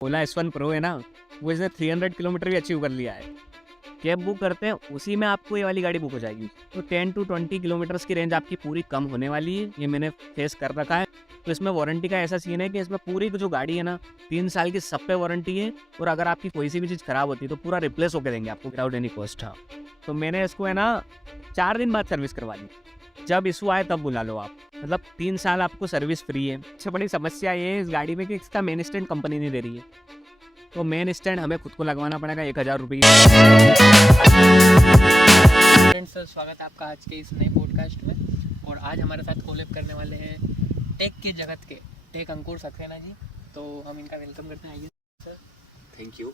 ओला S1 pro है ना, वो इसने 300 किलोमीटर भी अचीव कर लिया है। कैब बुक करते हैं उसी में आपको ये वाली गाड़ी बुक हो जाएगी। तो 10 टू 20 किलोमीटर्स की रेंज आपकी पूरी कम होने वाली है, ये मैंने फेस कर रखा है। तो इसमें वारंटी का ऐसा सीन है कि इसमें पूरी जो गाड़ी है ना, 3 साल की सब पे वारंटी है। और अगर आपकी कोई सी भी चीज़ खराब होती है तो पूरा रिप्लेस होकर देंगे आपको विदाउट एनी कॉस्ट। हाँ, तो मैंने इसको है ना 4 दिन बाद सर्विस करवा ली। जब इशू आए तब बुला लो आप, मतलब 3 साल आपको सर्विस फ्री है। सबसे बड़ी समस्या ये है इस गाड़ी में कि इसका मेन स्टैंड कंपनी नहीं दे रही है, तो मेन स्टैंड हमें खुद को लगवाना पड़ेगा 1000 रुपये। फ्रेंड्स, स्वागत है आपका आज के इस नए पॉडकास्ट में। और आज हमारे साथ कोलैब करने वाले हैं टेक के जगत के टेक अंकुर सक्सेना जी। तो हम इनका वेलकम करते हैं। आइए सर। Thank you.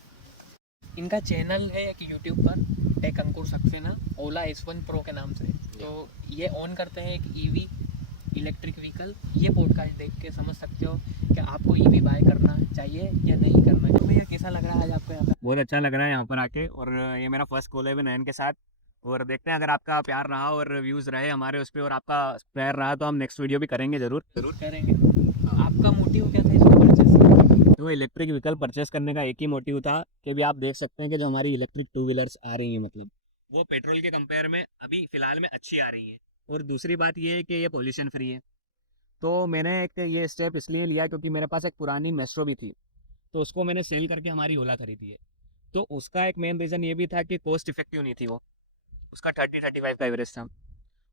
इनका चैनल है एक यूट्यूब पर, टेक अंकुर सक्सेना, ओला S1 प्रो के नाम से। तो ये ऑन करते हैं एक ईवी इलेक्ट्रिक व्हीकल। ये पॉडकास्ट देख के समझ सकते हो कि आपको ईवी बाय करना चाहिए या नहीं करना चाहिए। तो भैया कैसा लग रहा है आज आपको यहाँ पर? बहुत अच्छा लग रहा है यहाँ पर आके, और ये मेरा फर्स्ट कोलैब है नयन के साथ। और देखते हैं अगर आपका प्यार रहा और व्यूज़ रहे हमारे उस पर और आपका प्यार रहा तो हम नेक्स्ट वीडियो भी करेंगे ज़रूर करेंगे। आपका मोटिव क्या था इसको परचेस करने? तो इलेक्ट्रिक व्हीकल परचेस करने का एक ही मोटिव था कि भी आप देख सकते हैं कि जो हमारी इलेक्ट्रिक टू व्हीलर्स आ रही हैं, मतलब वो पेट्रोल के कंपेयर में अभी फ़िलहाल में अच्छी आ रही है। और दूसरी बात ये है कि ये पोल्यूशन फ्री है। तो मैंने एक ये स्टेप इसलिए लिया क्योंकि मेरे पास एक पुरानी मेस्ट्रो भी थी, तो उसको मैंने सेल करके हमारी ओला खरीदी है। तो उसका एक मेन रीज़न ये भी था कि कॉस्ट इफेक्टिव नहीं थी वो, उसका 30-35 का एवरेज था।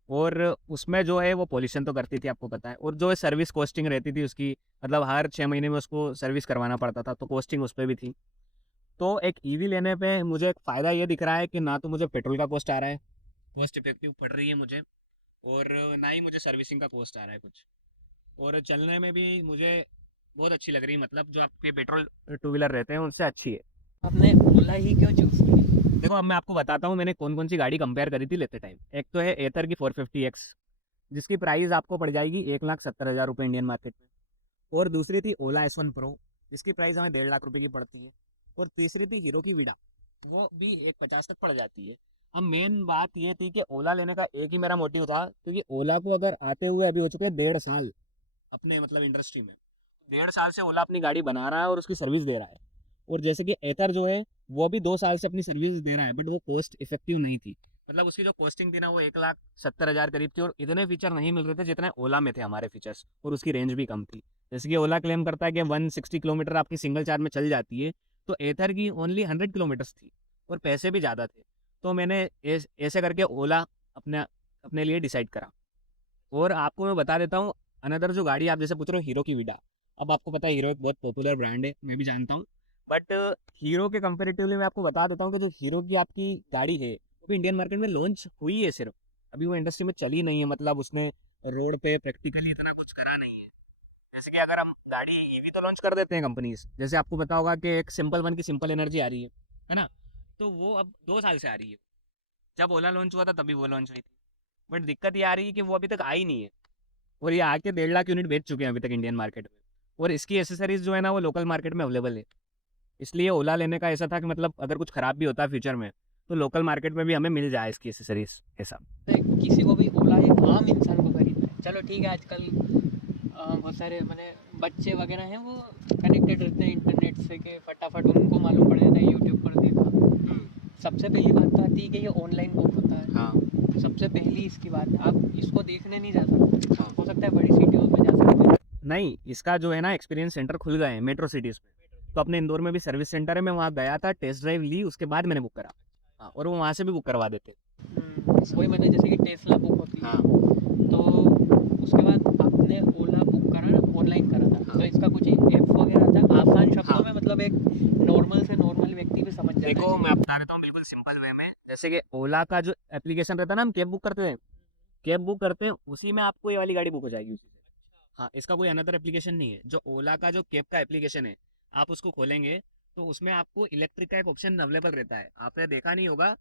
और उसमें जो है वो पॉल्यूशन तो करती थी, आपको पता है। और जो सर्विस कॉस्टिंग रहती थी उसकी, मतलब हर 6 महीने में उसको सर्विस करवाना पड़ता था, तो कॉस्टिंग उस पर भी थी। तो एक ईवी लेने पे मुझे एक फ़ायदा ये दिख रहा है कि ना तो मुझे पेट्रोल का कॉस्ट आ रहा है, कॉस्ट इफेक्टिव पड़ रही है मुझे, और ना ही मुझे सर्विसिंग का कॉस्ट आ रहा है कुछ। और चलने में भी मुझे बहुत अच्छी लग रही है, मतलब जो आपके पेट्रोल टू व्हीलर रहते हैं उनसे अच्छी है। आपने ओला ही क्यों चूज़ की? देखो, अब मैं आपको बताता हूँ मैंने कौन कौन सी गाड़ी कंपेयर करी थी लेते टाइम। एक तो है एथर की 450X, जिसकी प्राइस आपको पड़ जाएगी 1,70,000 रुपये इंडियन मार्केट में। और दूसरी थी ओला S1 प्रो, जिसकी प्राइस हमें 1.5 लाख रुपये की पड़ती है। और तीसरी थी हीरो की विडा, वो भी 1,50 तक पड़ जाती है। अब मेन बात ये थी कि ओला लेने का एक ही मेरा मोटिव था, क्योंकि ओला को अगर आते हुए अभी हो चुके हैं 1.5 साल अपने मतलब इंडस्ट्री में, 1.5 साल से ओला अपनी गाड़ी बना रहा है और उसकी सर्विस दे रहा है। और जैसे कि एथर जो है वो भी 2 साल से अपनी सर्विस दे रहा है, बट वो कॉस्ट इफेक्टिव नहीं थी। मतलब उसकी जो कॉस्टिंग थी ना वो 1,70,000 करीब थी, और इतने फीचर नहीं मिल रहे थे जितने ओला में थे हमारे फीचर्स, और उसकी रेंज भी कम थी। जैसे कि ओला क्लेम करता है कि 160 किलोमीटर आपकी सिंगल चार्ज में चल जाती है, तो एथर की ओनली 100 किलोमीटर्स थी और पैसे भी ज़्यादा थे। तो मैंने ऐसे करके ओला अपने अपने लिए डिसाइड करा। और आपको मैं बता देता हूँ, अनदर जो गाड़ी आप जैसे पूछ रहे हो हीरो की विडा, अब आपको पता है हीरो एक बहुत पॉपुलर ब्रांड है, मैं भी जानता हूँ। बट हीरो के कंपेरेटिवली मैं आपको बता देता हूँ कि जो हीरो की आपकी गाड़ी है वो भी इंडियन मार्केट में लॉन्च हुई है सिर्फ, अभी वो इंडस्ट्री में चली नहीं है। मतलब उसने रोड पे प्रैक्टिकली इतना कुछ करा नहीं है। जैसे कि अगर हम गाड़ी ईवी तो लॉन्च कर देते हैं कंपनीज, जैसे आपको पता होगा कि एक सिंपल वन की सिंपल एनर्जी आ रही है ना, तो वो अब 2 साल से आ रही है। जब ओला लॉन्च हुआ था तभी वो लॉन्च हुई थी। बट दिक्कत ये आ रही है कि वो अभी तक आई नहीं है, और ये आके 1.5 लाख यूनिट बेच चुके हैं अभी तक इंडियन मार्केट में। और इसकी एसेसरीज जो है ना वो लोकल मार्केट में अवेलेबल है। इसलिए ओला लेने का ऐसा था कि मतलब अगर कुछ ख़राब भी होता है फ्यूचर में तो लोकल मार्केट में भी हमें मिल जाए इसकी एसेसरीज ऐसा। किसी को भी ओला एक आम इंसान को खरीदना है, चलो ठीक है, आजकल बहुत सारे मैंने बच्चे वगैरह हैं वो कनेक्टेड रहते हैं इंटरनेट से, कि फटाफट उनको मालूम पड़ जाता है यूट्यूब पर देखा। सबसे पहली बात तो आती है कि ये ऑनलाइन बुक होता है। हाँ, सबसे पहली इसकी बात है, आप इसको देखने नहीं जा सकते। हाँ। हो सकता है बड़ी सिटियों में जा सकते हैं। नहीं, इसका जो है ना एक्सपीरियंस सेंटर खुल गए हैं मेट्रो सिटीज़ में। तो अपने इंदौर में भी सर्विस सेंटर है, मैं वहाँ गया था, टेस्ट ड्राइव ली, उसके बाद मैंने बुक करा। हाँ, और वो वहाँ से भी बुक करवा देते। वही मैंने जैसे कि टेस्ला बुक होती है, हाँ, तो उसके बाद आपने ओला बुक करा, ऑनलाइन करा था। हाँ। तो इसका कुछ ऐप वगैरह था आसान शब्दों हाँ। में, मतलब एक नॉर्मल से नॉर्मल व्यक्ति भी समझ जाता है। देखो, मैं बता देता हूँ बिल्कुल सिंपल वे में। जैसे कि ओला का जो एप्लीकेशन रहता है ना, हम कैब बुक करते हैं उसी में आपको ये वाली गाड़ी बुक हो जाएगी उसी से। हाँ, इसका कोई अनदर एप्लीकेशन नहीं है। जो ओला का जो कैब का एप्लीकेशन है, आप उसको खोलेंगे तो उसमें आपको इलेक्ट्रिक का एक ऑप्शन अवेलेबल रहता है। आपने देखा नहीं होगा,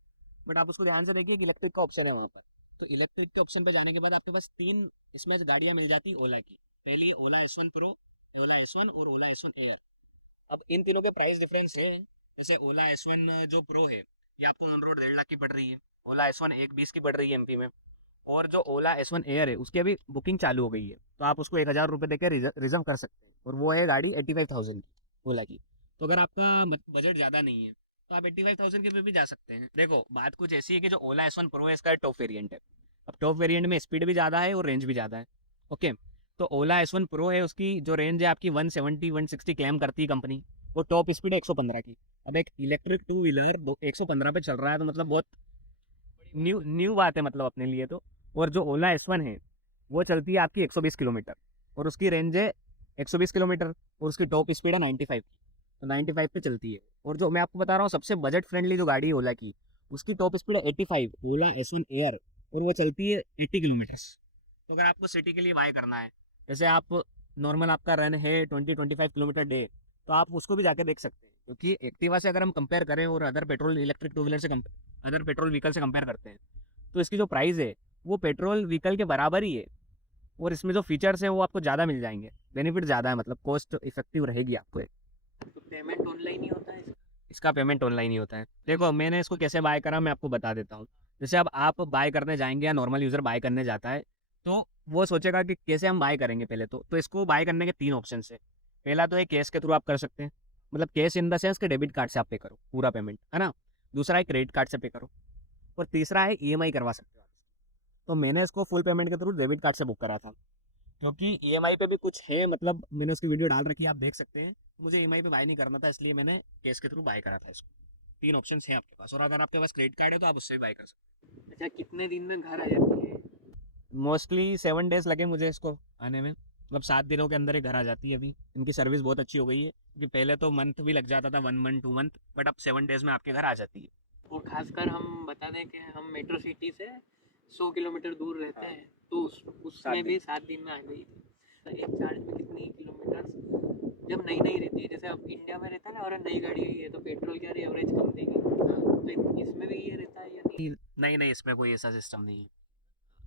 बट आप उसको ध्यान से देखिए कि इलेक्ट्रिक का ऑप्शन है वहाँ पर। तो इलेक्ट्रिक के ऑप्शन पर जाने के बाद आपके पास 3 इसमें गाड़ियाँ मिल जाती ओला की। पहली है ओला S1 प्रो, ओला S1 और ओला S1 एयर। अब इन तीनों के प्राइस डिफरेंस है। जैसे ओला S1 जो प्रो है ये आपको ऑन रोड 1.5 लाख की पड़ रही है। ओला S1 1,20 की पड़ रही है एमपी में। और जो ओला S1 एयर है उसकी अभी बुकिंग चालू हो गई है, तो आप उसको 1,000 रुपये देकर रिजर्व कर सकते हैं, और वो है गाड़ी 85,000 की ओला की। तो अगर आपका बजट ज़्यादा नहीं है तो आप 85,000 के पे भी जा सकते हैं। देखो बात कुछ ऐसी है कि जो ओला S1 Pro है इसका टॉप वेरिएंट है। अब टॉप वेरिएंट में स्पीड भी ज़्यादा है और रेंज भी ज़्यादा है। ओके, तो ओला S1 Pro है, उसकी जो रेंज है आपकी 170 160 क्लेम करती है कंपनी, वो टॉप स्पीड है 115 की। अब एक इलेक्ट्रिक टू व्हीलर 115 पे चल रहा है तो मतलब बहुत न्यू न्यू बात है मतलब अपने लिए तो। और जो ओला S1 है वो चलती है आपकी 120 किलोमीटर और उसकी रेंज है 120 किलोमीटर और उसकी टॉप स्पीड है 95 की, तो 95 पे चलती है। और जो मैं आपको बता रहा हूँ सबसे बजट फ्रेंडली जो गाड़ी है ओला की, उसकी टॉप स्पीड है 85, ओला S1 एयर, और वो चलती है 80 किलोमीटर्स। तो अगर आपको सिटी के लिए बाय करना है, जैसे आप नॉर्मल आपका रन है 20-25 किलोमीटर डे, तो आप उसको भी जाके देख सकते हैं। क्योंकि एक्टिवा से अगर हम कंपेयर करें और other petrol electric two wheeler से अदर पेट्रोल व्हीकल से कंपेयर करते हैं, तो इसकी जो प्राइस है वो पेट्रोल व्हीकल के बराबर ही है। और इसमें जो फीचर्स हैं वो आपको ज़्यादा मिल जाएंगे, बेनिफिट ज़्यादा है, मतलब कॉस्ट इफेक्टिव रहेगी आपको। तो पेमेंट ऑनलाइन ही होता है? इसका पेमेंट ऑनलाइन ही होता है। देखो मैंने इसको कैसे बाय करा मैं आपको बता देता हूँ। जैसे अब आप बाय करने जाएंगे या नॉर्मल यूज़र बाय करने जाता है तो वो सोचेगा कि कैसे हम बाय करेंगे पहले तो इसको बाय करने के 3 ऑप्शन है। पहला तो है कैश के थ्रू आप कर सकते हैं, मतलब कैश इन द सेंस के डेबिट कार्ड से आप पे करो पूरा पेमेंट, है ना। दूसरा है क्रेडिट कार्ड से पे करो और तीसरा है EMI करवा सकते हो आप। तो मैंने इसको फुल पेमेंट के थ्रू डेबिट कार्ड से बुक करा था, क्योंकि EMI पे भी कुछ है, मतलब मैंने उसकी वीडियो डाल रखी है आप देख सकते हैं। मुझे EMI पे बाय नहीं करना था इसलिए मैंने कैश के थ्रू बाय करा था इसको। 3 ऑप्शन हैं आपके पास, और अगर आपके पास क्रेडिट कार्ड है तो आप उससे भी बाय कर सकते अच्छा, कितने दिन में घर आ जाती है? हैं। मोस्टली 7 डेज लगे मुझे इसको आने में, मतलब 7 दिनों के अंदर ही घर आ जाती है। अभी इनकी सर्विस बहुत अच्छी हो गई है, क्योंकि पहले तो मंथ भी लग जाता था, 1 मंथ 2 मंथ, बट अब 7 डेज में आपके घर आ जाती है। और खासकर हम बता दें कि हम मेट्रो सिटी से 100 किलोमीटर दूर रहते हैं, तो उसमें भी 7 दिन में आ गई थी। तो एक चार्ज में कितनी किलोमीटर जब नई नई रहती है, जैसे अब इंडिया में रहता है ना, और नई गाड़ी आई है तो पेट्रोल क्या एवरेज कम देगी, तो इसमें भी ये रहता है या नहीं? नहीं नहीं, इसमें कोई ऐसा सिस्टम नहीं है।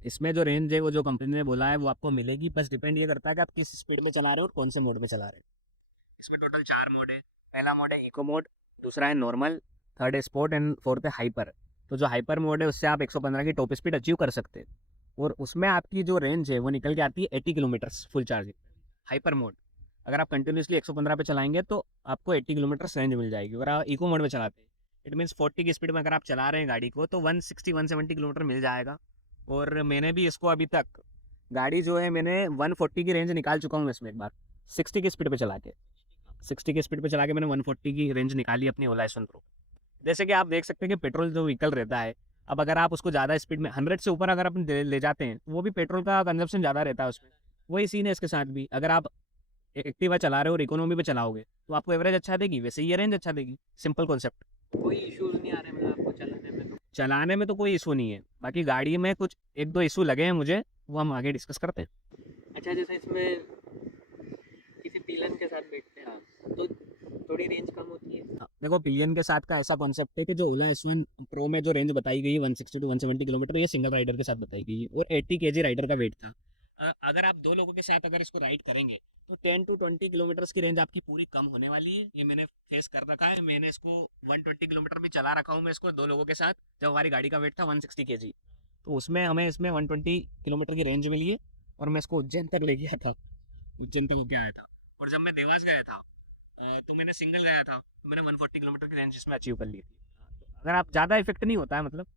इसमें जो रेंज है वो जो कंपनी ने बोला है वो आपको मिलेगी, बस डिपेंड ये करता है कि आप किस स्पीड में चला रहे हो और कौन से मोड में चला रहे हो। इसमें टोटल 4 मोड है। पहला मोड है इको मोड, दूसरा है नॉर्मल, थर्ड है स्पोर्ट एंड फोर्थ है हाइपर। तो जो हाइपर मोड है उससे आप 115 की टॉप स्पीड अचीव कर सकते हैं, और उसमें आपकी जो रेंज है वो निकल के आती है 80 kilometres full charging. Hyper mode अगर आप कंटिन्यूसली 115 पे चलाएंगे तो आपको 80 किलोमीटर्स रेंज मिल जाएगी। अगर आप इको मोड में चलाते हैं, इट मीन्स 40 की स्पीड में अगर आप चला रहे हैं गाड़ी को, तो 160-170 किलोमीटर मिल जाएगा। और मैंने भी इसको अभी तक गाड़ी जो है मैंने 140 की रेंज निकाल चुका हूँ इसमें एक बार, 60 की स्पीड पे चला के। 60 की स्पीड पे चला के मैंने 140 की रेंज निकाली अपनी ओला S1 Pro। जैसे कि आप देख सकते हैं कि पेट्रोल जो व्हीकल रहता है, अब अगर आप उसको ज़्यादा स्पीड में 100 से ऊपर अगर अपन ले जाते हैं तो वो भी पेट्रोल का कंजप्शन ज़्यादा रहता है उसमें। वही सीन है इसके साथ भी, अगर आप एक्टिवा चला रहे हो और इकोनॉमी पे चलाओगे तो आपको एवरेज अच्छा देगी, वैसे ये रेंज अच्छा देगी। Simple concept. कोई इश्यूज नहीं आ रहे मतलब आपको चलाने में? तो चलाने में तो कोई इशू नहीं है, बाकी गाड़ी में कुछ 1-2 इशू लगे हैं मुझे, वो हम आगे डिस्कस करते हैं। अच्छा, जैसे इसमें किसी पिलन के साथ बैठते हैं तो थोड़ी रेंज कम होती है? देखो पिलियन के साथ का ऐसा कॉन्सेप्ट है कि जो ओला S1 Pro में जो रेंज बताई गई है 160 to 170 किलोमीटर, ये सिंगल राइडर के साथ बताई गई है, और 80 kg राइडर का वेट था। अगर आप 2 लोगों के साथ अगर इसको राइड करेंगे तो 10 to 20 किलोमीटर की रेंज आपकी पूरी कम होने वाली है। ये मैंने फेस कर रखा है, मैंने इसको 120 किलोमीटर भी चला रखा हूँ मैं इसको 2 लोगों के साथ, जब हमारी गाड़ी का वेट था 160 kg। तो उसमें हमें इसमें 120 किलोमीटर की रेंज मिली है, और मैं इसको उज्जैन तक ले गया था, उज्जैन तक होके आया था। और जब मैं देवास गया था तो मैंने सिंगल गया था, तो मैंने 140 किलोमीटर की रेंज इसमें अचीव कर ली थी। तो अगर आप ज़्यादा इफेक्ट नहीं होता है, मतलब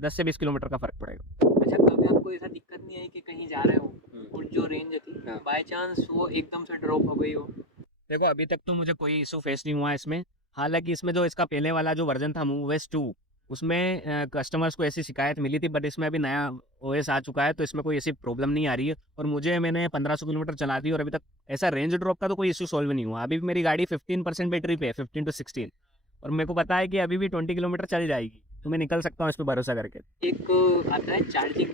10 से 20 किलोमीटर का फ़र्क पड़ेगा। अच्छा, कभी आपको ऐसा दिक्कत नहीं आई कि कहीं जा रहे हो और जो रेंज थी बाय चांस वो एकदम से ड्रॉप हो गई हो? देखो अभी तक तो मुझे कोई इशू फेस नहीं हुआ इसमें। हालांकि इसमें जो इसका पहले वाला जो वर्जन था MoveOS 2, उसमें कस्टमर्स को ऐसी शिकायत मिली थी, बट इसमें अभी नया OS आ चुका है तो इसमें कोई ऐसी प्रॉब्लम नहीं आ रही है। और मैंने 1500 किलोमीटर चला दी और अभी तक ऐसा रेंज ड्रॉप का तो कोई इशू सॉल्व नहीं हुआ। अभी भी मेरी गाड़ी 15% बैटरी पे है, 15 to 16, और मेरे को पता है कि अभी भी 20 किलोमीटर चल जाएगी, तो मैं निकल सकता हूँ इस पर भरोसा करके। एक आता है चार्जिंग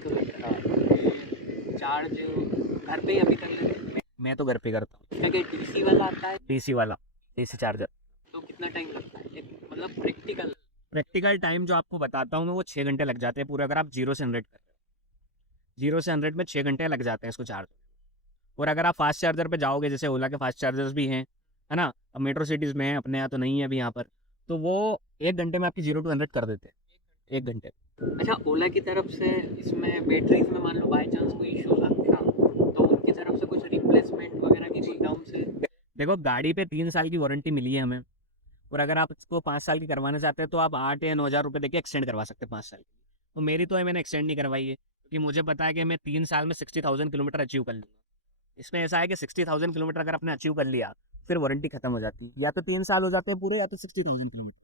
चार्ज घर पे ही अभी तक लगे? मैं तो घर पे करता हूँ। इसमें क्या डीसी वाला आता है? DC वाला, DC चार्जर। तो कितना टाइम लगता है मतलब प्रैक्टिकल? प्रैक्टिकल टाइम जो आपको बताता हूँ मैं, वो 6 घंटे लग जाते हैं पूरे, अगर आप 0 से 100 कर रहे हो। 0 से 100 में 6 घंटे लग जाते हैं इसको चार्ज। और अगर आप फास्ट चार्जर पे जाओगे, जैसे ओला के फास्ट चार्जर्स भी हैं, है ना, अब मेट्रो सिटीज़ में है, अपने यहाँ तो नहीं है अभी यहाँ पर, तो वो 1 घंटे में आपकी 0 to 100 कर देते हैं, 1 घंटे। अच्छा, ओला की तरफ से इसमें बैटरीज में मान लो बाय चांस कोई इश्यूज आते हैं तो उनकी तरफ से कुछ रिप्लेसमेंट वगैरह की कोई टर्म्स है? देखो गाड़ी पे 3 साल की वारंटी मिली है हमें, और अगर आप इसको 5 साल की करवाना चाहते हैं तो आप 8 या 9 हज़ार रुपये देके एक्सटेंड करवा सकते हैं 5 साल की। तो मेरी तो है, मैंने एक्सटेंड नहीं करवाई है क्योंकि मुझे पता है कि मैं 3 साल में 60,000 किलोमीटर अचीव कर लूँगा। इसमें ऐसा है कि 60,000 किलोमीटर अगर आपने अचीव कर लिया फिर वारंटी खत्म हो जाती है, या तो 3 साल हो जाते हैं पूरे, या तो 60,000 किलोमीटर।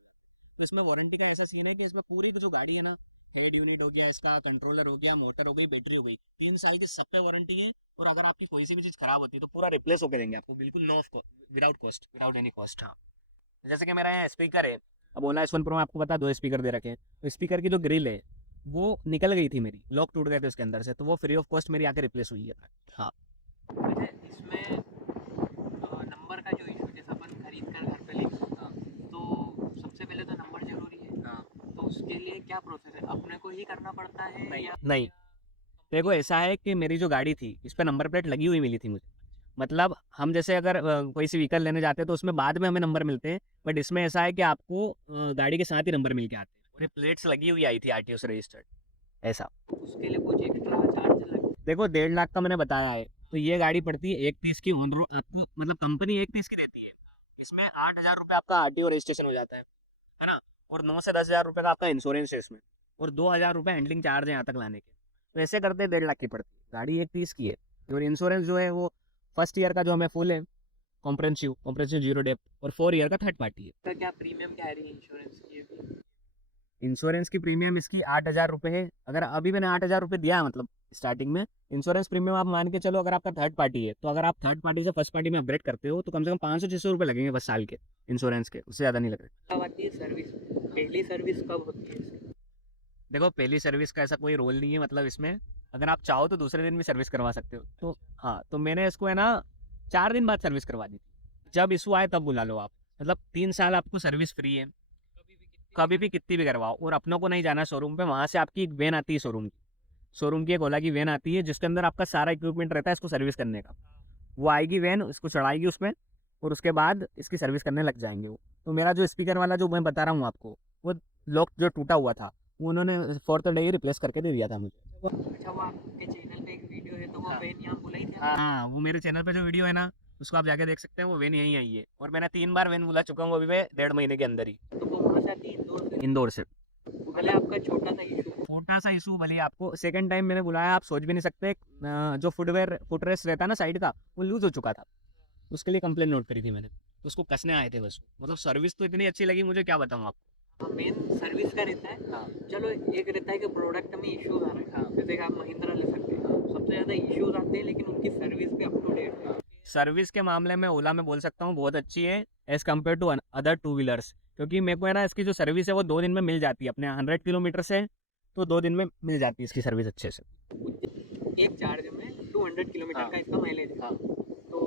तो इसमें वारंटी का ऐसा सीन है कि इसमें पूरी जो गाड़ी है ना, हेड यूनिट हो गया, इसका कंट्रोलर हो गया, मोटर हो गई, बैटरी हो गई, 3 साल की सब पे वारंटी है। और अगर आपकी कोई सी भी चीज़ खराब होती है तो पूरा रिप्लेस होकर देंगे आपको, बिल्कुल no without cost, without any cost. हाँ, जैसे कि मेरा यहाँ स्पीकर है, अब ओला S1 Pro में आपको पता है 2 स्पीकर दे रखे हैं, तो स्पीकर की जो ग्रिल है वो निकल गई थी मेरी, लॉक टूट गए थे उसके अंदर से, तो वो फ्री ऑफ कॉस्ट मेरी आके रिप्लेस हुई है। हाँ। अच्छा, इसमें नंबर का जो इशू, जैसे अपन खरीद कर घर पे लेके, हाँ। तो सबसे पहले तो नंबर जरूरी है। हाँ। तो उसके लिए क्या प्रोसेस है, अपने को ही करना पड़ता है नहीं या नहीं, देखो ऐसा है कि मेरी जो गाड़ी थी इस पर नंबर प्लेट लगी हुई मिली थी मुझे। मतलब हम जैसे अगर कोई सी व्हीकल लेने जाते हैं तो उसमें बाद में हमें नंबर मिलते हैं, बट इसमें ऐसा है कि आपको गाड़ी के साथ ही नंबर मिल के आते हैं, और ये प्लेट्स लगी हुई आई थी RTO से रजिस्टर्ड। ऐसा। उसके लिए कुछ एक्स्ट्रा चार्ज लग? देखो 1.5 लाख का मैंने बताया है, तो ये गाड़ी पड़ती है 1.30 की ऑन रोड आपको, मतलब कंपनी 1.30 की देती है। इसमें 8,000 रुपये आपका RTO रजिस्ट्रेशन हो जाता है ना, और 9 से 10 हज़ार रुपये का आपका इंश्योरेंस है इसमें, और 2,000 रुपये हैंडलिंग चार्ज है यहाँ तक लाने के। तो ऐसे करते 1.5 लाख की पड़ती है, गाड़ी 1.30 की है। और इंश्योरेंस जो है वो फर्स्ट ईयर का जो हमें फुल है, कॉम्प्रेंसिव जीरो डेप्थ, और 4 ईयर का थर्ड पार्टी है। इसका क्या प्रीमियम क्या है इंश्योरेंस की अभी? इंश्योरेंस की प्रीमियम इसकी 8,000 रुपये है। अगर अभी मैंने 8,000 रुपये दिया है, मतलब स्टार्टिंग में इंश्योरेंस प्रीमियम आप मान के चलो, अगर आपका थर्ड पार्टी है तो अगर आप थर्ड पार्टी से फर्स्ट पार्टी में अपग्रेड करते हो तो कम से कम 500-600 रुपये लगेंगे बस साल के इंश्योरेंस के, उससे ज़्यादा नहीं लग रहे। कब आती है सर्विस, पहली सर्विस कब होती है इसकी? देखो पहली सर्विस का ऐसा कोई रोल नहीं है, मतलब इसमें अगर आप चाहो तो दूसरे दिन भी सर्विस करवा सकते हो। तो हाँ, तो मैंने इसको है ना 4 दिन बाद सर्विस करवा दी थी, जब इशू आए तब बुला लो आप। मतलब 3 साल आपको सर्विस फ्री है, कभी भी कितनी भी करवाओ, और अपनों को नहीं जाना शोरूम पे, वहाँ से आपकी एक वैन आती है शोरूम की एक ओला की वैन आती है जिसके अंदर आपका सारा इक्विपमेंट रहता है इसको सर्विस करने का। वो आएगी वैन, इसको चढ़ाएगी उसमें, और उसके बाद इसकी सर्विस करने लग जाएंगे वो। तो मेरा जो स्पीकर वाला जो मैं बता रहा हूँ आपको, वो लॉक जो टूटा हुआ था वो उन्होंने 4th डे ही रिप्लेस करके दे दिया था मुझे। अच्छा, वो आपके चैनल पे एक वीडियो है, तो वो हाँ। वैन यहाँ बुलाई थी? हाँ, वो मेरे चैनल पे जो वीडियो है ना उसको आप जाके देख सकते हैं, वो वैन यहीं आई है, और मैंने 3 बार वैन बुला चुका हूँ अभी मैं 1.5 महीने के अंदर ही, तो वो वहाँ से आती है इंदौर से? इंदौर से। पहले आपका छोटा सा इशू, छोटा सा इशू भले आपको सेकंड टाइम मैंने बुलाया, आप सोच भी नहीं सकते। जो फुटरेस्ट रहता है ना साइड का, वो लूज हो चुका था, उसके लिए कंप्लेन नोट करी थी मैंने, उसको कसने आए थे बस। मतलब सर्विस तो इतनी अच्छी लगी मुझे, क्या बताऊँ आपको। मेन सर्विस का रहता है। हाँ। चलो, एक रहता है कि प्रोडक्ट में इश्यूज आ रहे हैं, जैसे कि आप महिंद्रा ले सकते हैं, सबसे ज़्यादा इश्यूज आते हैं, लेकिन उनकी सर्विस भी अप टू डेट है। सर्विस के मामले में ओला में बोल सकता हूँ बहुत अच्छी है as compare to other two wheelers, क्योंकि मेरे को है ना इसकी जो सर्विस है वो 2 दिन में मिल जाती है, अपने 100 किलोमीटर से तो 2 दिन में मिल जाती है इसकी सर्विस अच्छे से। एक चार्ज में 200 किलोमीटर हाँ। का इसका माइलेज है। हाँ। तो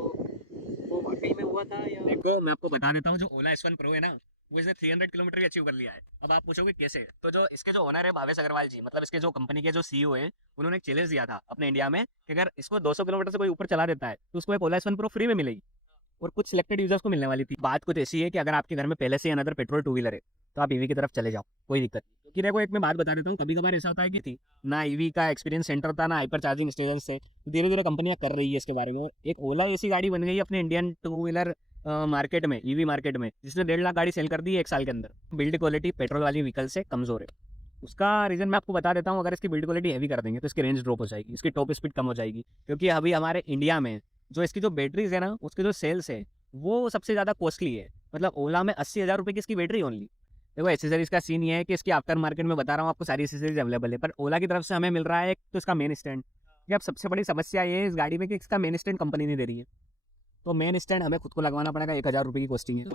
वो वाकई में हुआ था या? देखो मैं आपको बता देता हूँ, जो ओला S1 Pro है ना वो इसने 300 किलोमीटर भी अचीव कर लिया है। अब आप पूछोगे कैसे, तो जो इसके जो ओनर है भावेश अग्रवाल जी, मतलब इसके जो कंपनी के जो CEO हैं, उन्होंने एक चैलेंज दिया था अपने इंडिया में कि अगर इसको 200 किलोमीटर से कोई ऊपर चला देता है तो उसको एक ओला S1 Pro फ्री में मिलेगी, और कुछ सिलेक्टेड यूजर्स को मिलने वाली थी। बात कुछ ऐसी है कि अगर आपके घर में पहले से अनदर पेट्रोल टू व्हीलर है तो आप ईवी की तरफ चले जाओ, कोई दिक्कत नहीं। क्योंकि देखो एक मैं बात बता देता हूँ, कभी कभार ऐसा होता है कि थी ना ईवी का एक्सपीरियंस सेंटर था ना हाइपर चार्जिंग स्टेशन से, धीरे धीरे कंपनियां कर रही है इसके बारे में, और एक ओला ऐसी गाड़ी बन गई है अपने इंडियन टू व्हीलर मार्केट में, ईवी मार्केट में, जिसने 1.5 लाख गाड़ी सेल कर दी है 1 साल के अंदर। बिल्ड क्वालिटी पेट्रोल वाली व्हीकल से कमजोर है, उसका रीज़न मैं आपको बता देता हूँ। अगर इसकी बिल्ड क्वालिटी हैवी कर देंगे तो इसकी रेंज ड्रॉप हो जाएगी, इसकी टॉप स्पीड कम हो जाएगी, क्योंकि अभी हमारे इंडिया में जो इसकी जो बैटरीज है ना, उसके जो सेल्स है वो सबसे ज़्यादा कॉस्टली है। मतलब ओला में 80,000 रुपये की इसकी बैटरी ओनली। देखो एसेसरीज का सीन ये है कि इसकी आफ्टर मार्केट में बता रहा हूँ आपको सारी एसेसरीज अवेलेबल है, पर ओला की तरफ से हमें मिल रहा है एक तो इसका मेन स्टैंड। अब सबसे बड़ी समस्या ये है इस गाड़ी में कि इसका मेन स्टैंड कंपनी नहीं दे रही है, तो मेन स्टैंड हमें खुद को लगवाना पड़ेगा, 1,000 रुपये की कॉस्टिंग है।